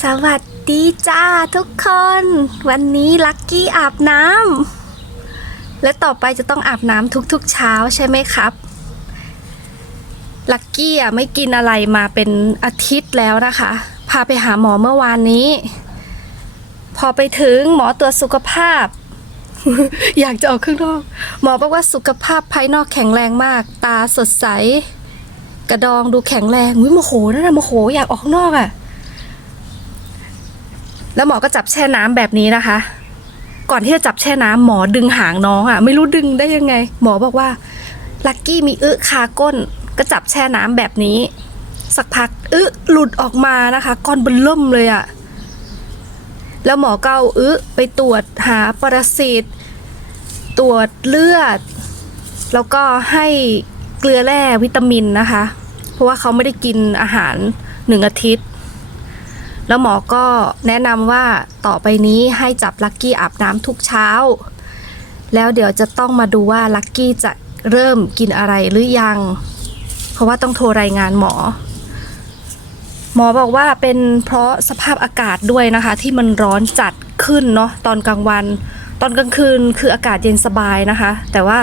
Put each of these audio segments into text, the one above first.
สวัสดีจ้าทุกคน วันนี้ลักกี้อาบน้ำและต่อไปจะต้องอาบน้ำทุกๆเช้าใช่ไหมครับ ลักกี้อะไม่กินอะไรมาเป็นอาทิตย์แล้วนะคะ พาไปหาหมอเมื่อวานนี้ พอไปถึงหมอตรวจสุขภาพ อยากจะออกข้างนอก หมอบอกว่าสุขภาพภายนอกแข็งแรงมาก ตาสดใส กระดองดูแข็งแรงวิโมโหนั่นนะโมโหอยากออกข้างนอกอะ่ะ แล้วหมอก็จับแช่น้ำแบบนี้นะคะ ก่อนที่จะจับแช่น้ำหมอดึงหางน้องอะ่ะ ไม่รู้ดึงได้ยังไง หมอบอกว่าลักกี้มีอึคาก้น ก็จับแช่น้ำแบบนี้ สักพักอึหลุดออกมานะคะก้อนบนล่มเลยอะ่ะแล้วหมอก็เอาอึไปตรวจหาปรสิตตรวจเลือด แล้วก็ให้เกลือแร่วิตามินนะคะ เพราะว่าเขาไม่ได้กินอาหารหนึ่งอาทิตย์ แล้วหมอก็แนะนำว่าต่อไปนี้ให้จับลักกี้อาบน้ำทุกเช้า แล้วเดี๋ยวจะต้องมาดูว่าลักกี้จะเริ่มกินอะไรหรือยัง เพราะว่าต้องโทรรายงานหมอ หมอบอกว่าเป็นเพราะสภาพอากาศด้วยนะคะ ที่มันร้อนจัดขึ้นเนาะตอนกลางวัน ตอนกลางคืนคืออากาศเย็นสบายนะคะ แต่ว่า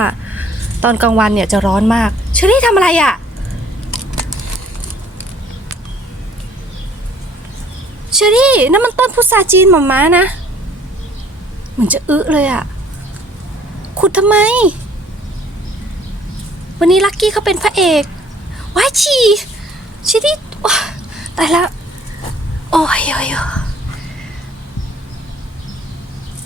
ตอนกลางวันเนี่ยจะร้อนมากเชอรี่ทำอะไรอะ่ะ เชอรี่นั่นมันต้นพุทราจีนหมาม้านะเหมือนจะอึเลยอะ่ะขุดทำไม วันนี้ลักกี้เขาเป็นพระเอกว้ายฉี่เชอรี่ว้าตายแล้วโอ้ยโอ้ยโอ้ย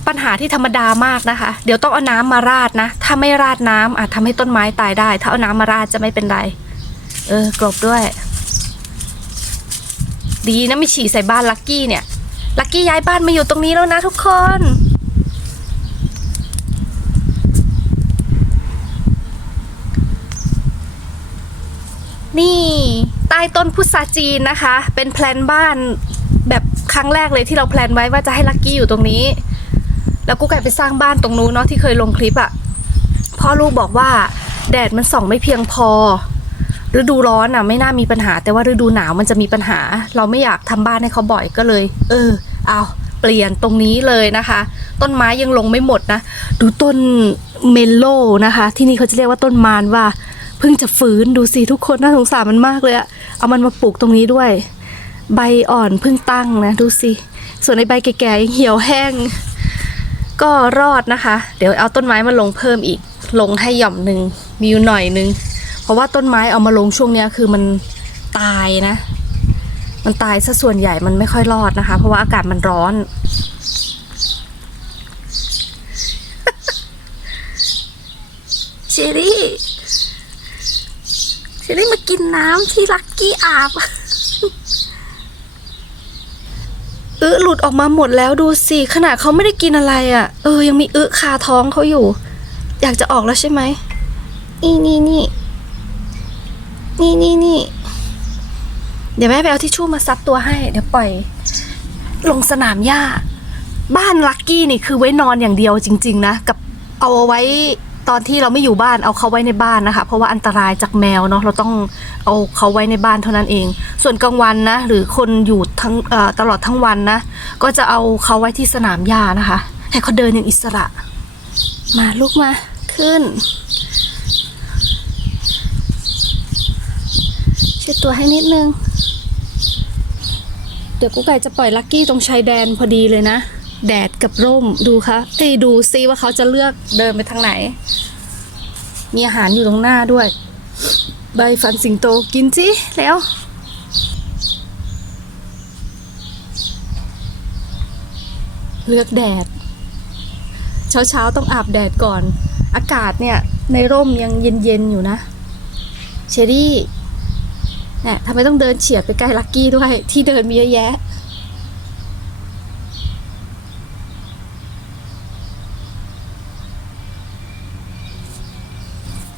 ปัญหาที่ธรรมดามากนะคะ เดี๋ยวต้องเอาน้ำมาราดนะ ถ้าไม่ราดน้ำอาจทำให้ต้นไม้ตายได้ ถ้าเอาน้ำมาราดจะไม่เป็นไร เออกลบด้วย ดีนะไม่ฉี่ใส่บ้านลักกี้เนี่ย ลักกี้ย้ายบ้านมาอยู่ตรงนี้แล้วนะทุกคน นี่ใต้ต้นพุทราจีนนะคะ เป็นแพลนบ้านแบบครั้งแรกเลยที่เราแพลนไว้ว่าจะให้ลักกี้อยู่ตรงนี้ แล้วกูไก่ไปสร้างบ้านตรงนู้นเนาะที่เคยลงคลิปอะพ่อลูกบอกว่าแดดมันส่องไม่เพียงพอ ฤดูร้อนอะไม่น่ามีปัญหา แต่ว่าฤดูหนาวมันจะมีปัญหา เราไม่อยากทำบ้านให้เขาบ่อยก็เลย เออ เอาเปลี่ยนตรงนี้เลยนะคะ ต้นไม้ยังลงไม่หมดนะ ดูต้นเมลโล่นะคะ ที่นี่เขาจะเรียกว่าต้นมารว่าเพิ่งจะฟื้นดูสิทุกคนน่าสงสารมันมากเลยอะเอามันมาปลูกตรงนี้ด้วย ใบอ่อนเพิ่งตั้งนะดูสิส่วนในใบแก่ๆยังเหี่ยวแห้ง ก็รอดนะคะ เดี๋ยวเอาต้นไม้มาลงเพิ่มอีก ลงให้หย่อมหนึ่งมีอยู่หน่อยหนึง เพราะว่าต้นไม้เอามาลงช่วงเนี้ยคือมันตายนะ มันตายซะส่วนใหญ่มันไม่ค่อยรอดนะคะ เพราะว่าอากาศมันร้อน เชอรี่เชอรี่มากินน้ำที่ลักกี้อาบอึหลุดออกมาหมดแล้วดูสิขนาดเขาไม่ได้กินอะไรอะ่ะ เออ ยังมีอึคาท้องเขาอยู่ อยากจะออกแล้วใช่ไหมนี่นี่นี่ นี่นี่นี่ เดี๋ยวแม่ไปเอาทิชชู่มาซับตัวให้ เดี๋ยวปล่อย ลงสนามหญ้า บ้านลักกี้นี่คือไว้นอนอย่างเดียวจริง ๆ นะ กับเอาไว้ตอนที่เราไม่อยู่บ้านเอาเขาไว้ในบ้านนะคะ เพราะว่าอันตรายจากแมวเนาะเราต้องเอาเขาไว้ในบ้านเท่านั้นเอง ส่วนกลางวันนะหรือคนอยู่ทั้งตลอดทั้งวันนะ ก็จะเอาเขาไว้ที่สนามหญ้านะคะ ให้เขาเดินอย่างอิสระ มาลูกมาขึ้น เช็ด ตัวให้นิดนึง เดี๋ยวกูไก่จะปล่อยลักกี้ตรงชายแดนพอดีเลยนะ แดดกับร่มดูคะเอ้ดูซิว่าเขาจะเลือกเดินไปทางไหน มีอาหารอยู่ตรงหน้าด้วย ใบฟันสิงโตกินสิแล้วเลือกแดด เช้าๆต้องอาบแดดก่อน อากาศเนี่ย ในร่มยังเย็นๆอยู่นะ เชอรี่ เนี่ยทำไมต้องเดินเฉียดไปใกล้ลักกี้ด้วย ที่เดินมีเยอะแยะ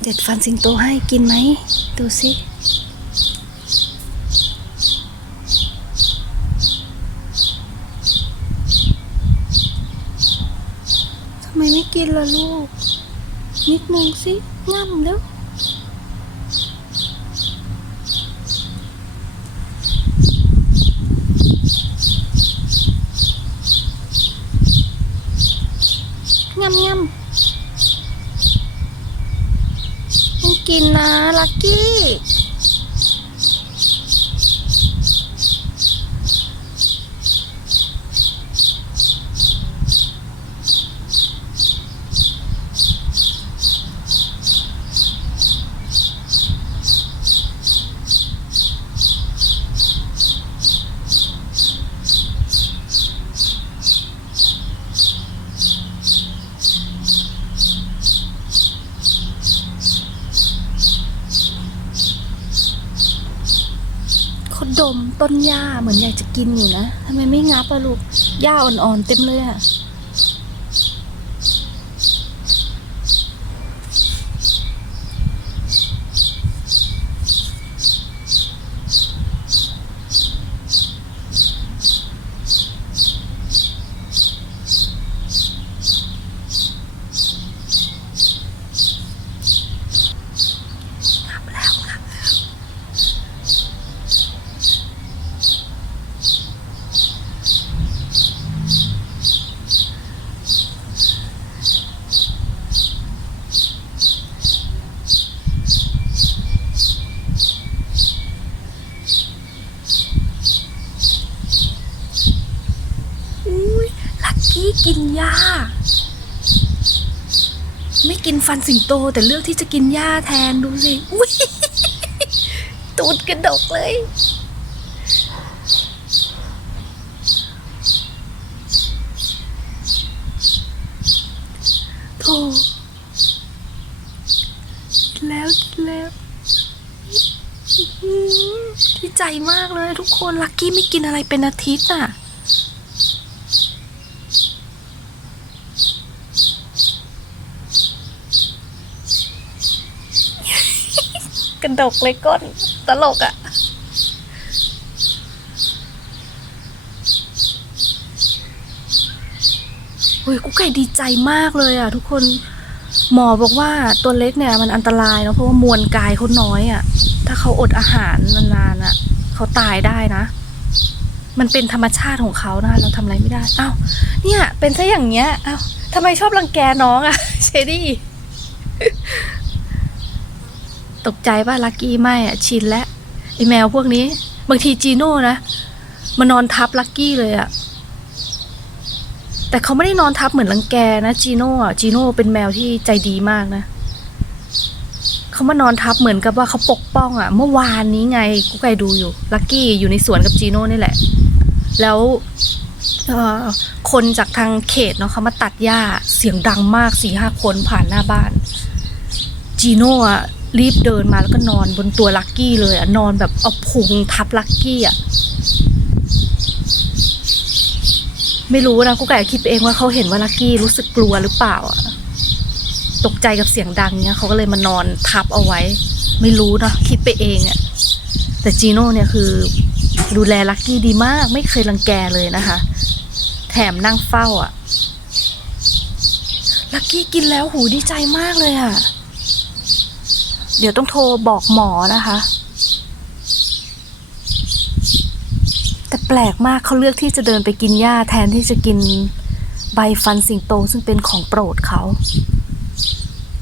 เด็ดฟันสิงโตให้กินไหม ดูสิทำไมไม่กินล่ะลูก นิดนึงสิง่ำแล้ว เกินนะ ลักกี้ เขาดมต้นหญ้าเหมือนอยากจะกินอยู่นะทำไมไม่งับอะลูกหญ้าอ่อนๆเต็มเลยอะงับแล้วงับแล้ว อุ้ยลั กินหญ้า ไม่กินฟันสิงโตแต่เลือกที่จะกินหญ้าแทนดูสิ อุ้ยตูดกระดกเลย โธ่กินแล้วกินแล้วอื้อหือดีใจมากเลยทุกคนลักกี้ไม่กินอะไรเป็นอาทิตย์อะ กระดกเลยก้นตลกอะ่ะเฮ้ยกุ๊กไก่ดีใจมากเลยอะ ทุกคน หมอบอกว่าตัวเล็กเนี่ยมันอันตรายเนาะเพราะว่ามวลกายเขาน้อยอะ ถ้าเขาอดอาหารนานๆอะเขาตายได้นะ มันเป็นธรรมชาติของเขานะคะเราทำอะไรไม่ได้อ้าวเนี่ย เป็นซะอย่างเงี้ยอ้าวทำไมชอบรังแกน้องอะเชดี้ ตกใจป่ะลักกี้ไม่อะชินแล้วไอแมวพวกนี้ บางทีจีโน่นะมานอนทับลักกี้เลยอะแต่เขาไม่ได้นอนทับเหมือนรังแกนะจีโน่อะจีโน่เป็นแมวที่ใจดีมากนะเขามานอนทับเหมือนกับว่าเขาปกป้องอะเมื่อวานนี้ไงกูไกดูอยู่ลักกี้อยู่ในสวนกับจีโน่นี่แหละ แล้วคนจากทางเขตเนาะเขามาตัดหญ้าเสียงดังมากสี่ห้าคนผ่านหน้าบ้านจีโน่อะ รีบเดินมาแล้วก็นอนบนตัวลักกี้เลยอะนอนแบบเอาพุงทับลักกี้อะไม่รู้นะกูไก่คิดไปเองว่าเขาเห็นว่าลักกี้รู้สึกกลัวหรือเปล่าอะตกใจกับเสียงดังเนี้ยเขาก็เลยมานอนทับเอาไว้ ไม่รู้นะคิดไปเองอะแต่จีโน่เนี่ยคือดูแลลักกี้ดีมาก ไม่เคยรังแกเลยนะคะ แถมนั่งเฝ้าอะลักกี้กินแล้วหูดีใจมากเลยอะ เดี๋ยวต้องโทรบอกหมอนะคะ แต่แปลกมากเขาเลือกที่จะเดินไปกินหญ้าแทนที่จะกินใบฟันสิงโตซึ่งเป็นของโปรดเขา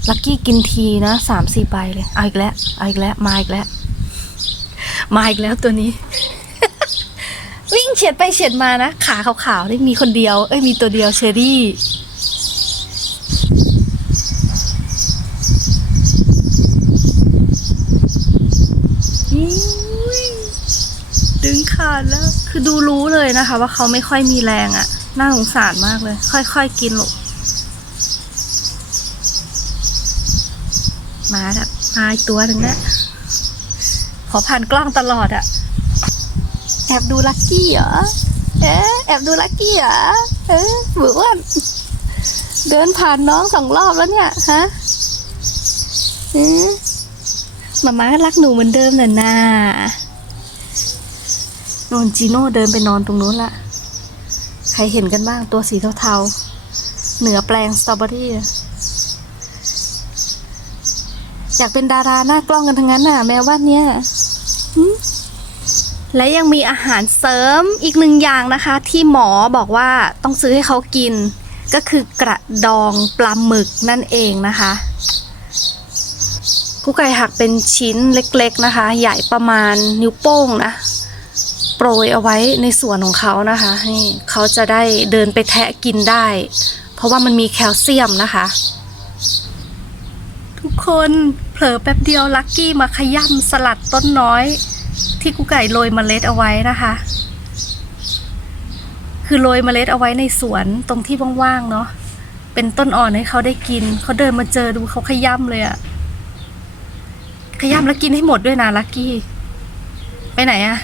ลักกี้กินทีนะสามสี่ใบเลยเอาอีกแล้วเอาอีกแล้วมาอีกแล้วมาอีกแล้วตัวนี้ วิ่งเฉียดไปเฉียดมานะ ขาขาวๆนี่มีคนเดียว เอ้ยมีตัวเดียวเชอรี่ ดึงขาดแล้ว คือดูรู้เลยนะคะ ว่าเขาไม่ค่อยมีแรงอะ่ะ น่าสงสารมากเลย ค่อยๆกินลูกมาแล้วมาตัวหนึ่งแล้วขอผ่านกล้องตลอดอะ่ะ แอบดูลักกี้เหรอ เอ๊ะแอบดูลักกี้เหรอ เอ๊ะหรือว่าเดินผ่านน้องสองรอบแล้วเนี่ย ฮะอ๊ะมาม่ารักหนูเหมือนเดิมน่ะนาโนนจีโน่เดินไปนอนตรงนู้นละ ใครเห็นกันบ้างตัวสีเทาๆ เหนือแปลงสตรอเบอรี่ อยากเป็นดาราหน้ากล้องกันทั้งนั้นน่ะ แม้ว่าเนี่ยและยังมีอาหารเสริมอีกหนึ่งอย่างนะคะ ที่หมอบอกว่าต้องซื้อให้เขากิน ก็คือกระดองปลาหมึกนั่นเองนะคะกุ๊กไก่หักเป็นชิ้นเล็กๆนะคะ ใหญ่ประมาณนิ้วโป้งนะ โปรยเอาไว้ในสวนของเขานะคะ นี่เขาจะได้เดินไปแทะกินได้ เพราะว่ามันมีแคลเซียมนะคะ ทุกคนเผลอแป๊บเดียวลักกี้มาขย่ำสลัดต้นน้อย ที่กุไก่โรยเมล็ดเอาไว้นะคะ คือโรยเมล็ดเอาไว้ในสวนตรงที่ว่างๆเนาะเป็นต้นอ่อนให้เขาได้กิน เขาเดินมาเจอดูเขาขย่ำเลยอะขย่ำแล้วกินให้หมดด้วยนะลักกี้ ไปไหนอะ